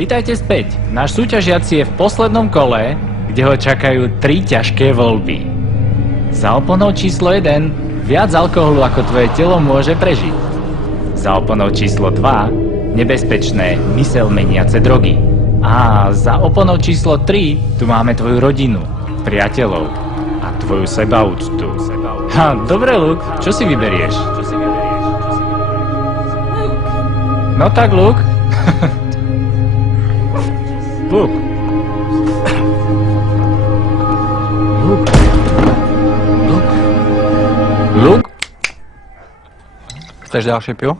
Vítajte späť. Náš súťažiaci je v poslednom kole, kde ho čakajú 3 ťažké voľby. Za oponou číslo 1 viac alkoholu ako tvoje telo môže prežiť. Za oponou číslo 2 nebezpečné mysel meniace drogy. A za oponou číslo 3 tu máme tvoju rodinu, priateľov a tvoju sebaúctu. Ha, dobre, Luke, čo si vyberieš? No tak, Luke. Luke. Chceš ďalšie pivo?